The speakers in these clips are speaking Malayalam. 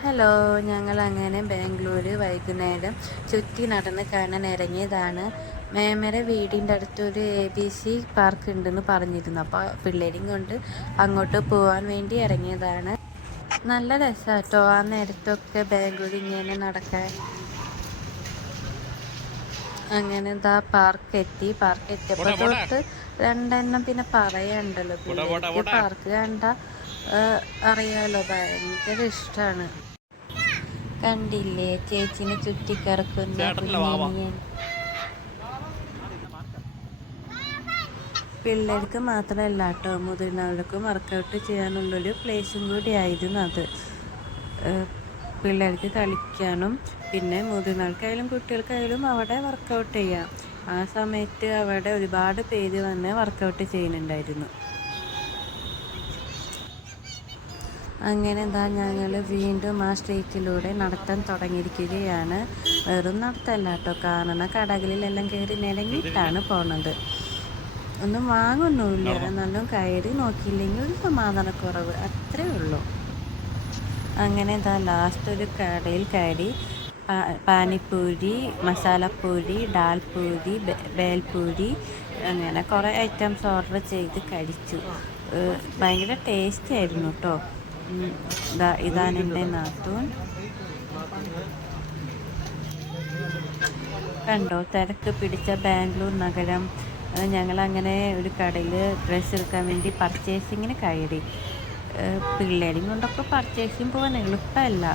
ഹലോ, ഞങ്ങൾ അങ്ങനെ ബാംഗ്ലൂർ വൈകുന്നേരം ചുറ്റി നടന്ന് കാണാൻ ഇറങ്ങിയതാണ്. മേമരെ വീടിൻ്റെ അടുത്തൊരു ABC പാർക്ക് ഉണ്ടെന്ന് പറഞ്ഞിരുന്നു. അപ്പോൾ പിള്ളേരെയും കൊണ്ട് അങ്ങോട്ട് പോകാൻ വേണ്ടി ഇറങ്ങിയതാണ്. നല്ല രസമാട്ടോ ആ നേരത്തൊക്കെ ബാംഗ്ലൂർ ഇങ്ങനെ നടക്കാൻ. അങ്ങനെ പാർക്ക് എത്തിയപ്പോൾ തൊട്ട് രണ്ടെണ്ണം പിന്നെ പറയണ്ടല്ലോ. പിള്ളേർക്ക് പാർക്ക് കണ്ട അറിയാലോ, ഭയങ്കര ഇഷ്ടമാണ്. കണ്ടില്ലേ ചേച്ചിനെ ചുറ്റിക്കറക്കുന്ന കുഞ്ഞനിയൻ. പിള്ളേർക്ക് മാത്രമല്ല കേട്ടോ, മുതിർന്നവർക്കും വർക്കൗട്ട് ചെയ്യാനുള്ളൊരു പ്ലേസും കൂടി ആയിരുന്നു അത്. പിള്ളേർക്ക് കളിക്കാനും പിന്നെ മുതിർന്നവർക്കായാലും കുട്ടികൾക്കായാലും അവിടെ വർക്കൗട്ട് ചെയ്യാം. ആ സമയത്ത് അവിടെ ഒരുപാട് പേര് വന്ന് വർക്കൗട്ട് ചെയ്യുന്നുണ്ടായിരുന്നു. അങ്ങനെ ഞങ്ങൾ വീണ്ടും ആ സ്ട്രീറ്റിലൂടെ നടത്താൻ തുടങ്ങിയിരിക്കുകയാണ്. വെറും നടത്തല്ല കേട്ടോ, കാരണം കടകളിലെല്ലാം കയറി നിരങ്ങിയിട്ടാണ് പോണത്. ഒന്നും വാങ്ങൊന്നുമില്ല, നല്ല കയറി നോക്കിയില്ലെങ്കിൽ ഒരു സമാധാനക്കുറവ്, അത്രേ ഉള്ളൂ. അങ്ങനെ ലാസ്റ്റ് ഒരു കടയിൽ കയറി പാനിപ്പൂരി, മസാലപ്പൂരി, ഡാൽപൂരി, ബേൽപൂരി, അങ്ങനെ കുറേ ഐറ്റംസ് ഓർഡർ ചെയ്ത് കഴിച്ചു. ഭയങ്കര ടേസ്റ്റ് ആയിരുന്നു കേട്ടോ. ഇതാണ് എൻ്റെ നാത്തൂൻ. കണ്ടോ തിരക്ക് പിടിച്ച ബാംഗ്ലൂർ നഗരം. ഞങ്ങളങ്ങനെ ഒരു കടയിൽ ഡ്രസ്സ് എടുക്കാൻ വേണ്ടി പർച്ചേസിങ്ങിന് കയറി. പിള്ളേരെയും കൊണ്ടൊക്കെ പർച്ചേസിങ് പോകാൻ എളുപ്പമല്ല.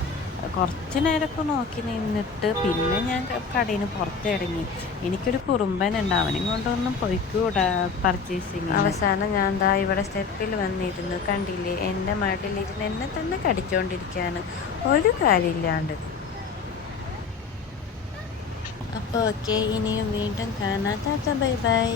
കുറച്ച് നേരമൊക്കെ നോക്കി നിന്നിട്ട് പിന്നെ ഞാൻ കടയിൽ നിന്ന് പുറത്തിറങ്ങി. എനിക്കൊരു കുറുമ്പനുണ്ട്, അവനെയും കൊണ്ടൊന്നും പോയിക്കൂടാ പർച്ചേസിങ്. അവസാനം ഞാൻ ഇവിടെ സ്റ്റെപ്പിൽ വന്നിരുന്നു. കണ്ടില്ലേ, എൻ്റെ മടിയിലിരുന്ന് എന്നെ തന്നെ കടിച്ചുകൊണ്ടിരിക്കുകയാണ്, ഒരു കാര്യമില്ലാണ്ട്. അപ്പോൾ ഓക്കെ, ഇനിയും വീണ്ടും കാണാം. Tata, bye bye.